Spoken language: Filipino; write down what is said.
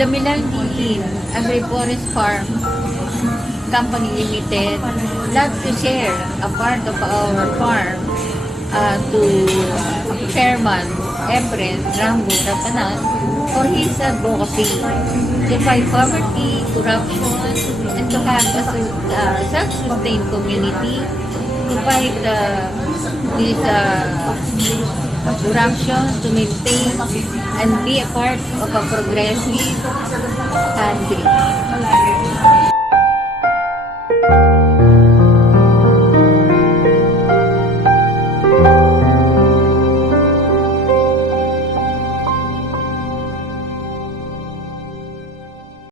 The Milangin Agri-Forest Farm Company Limited love to share a part of our farm to Chairman Efren Rambo Ratanan for his advocacy to fight poverty, corruption, and to have a self-sustained community to fight this corruption, to maintain and be a part of a progressive country.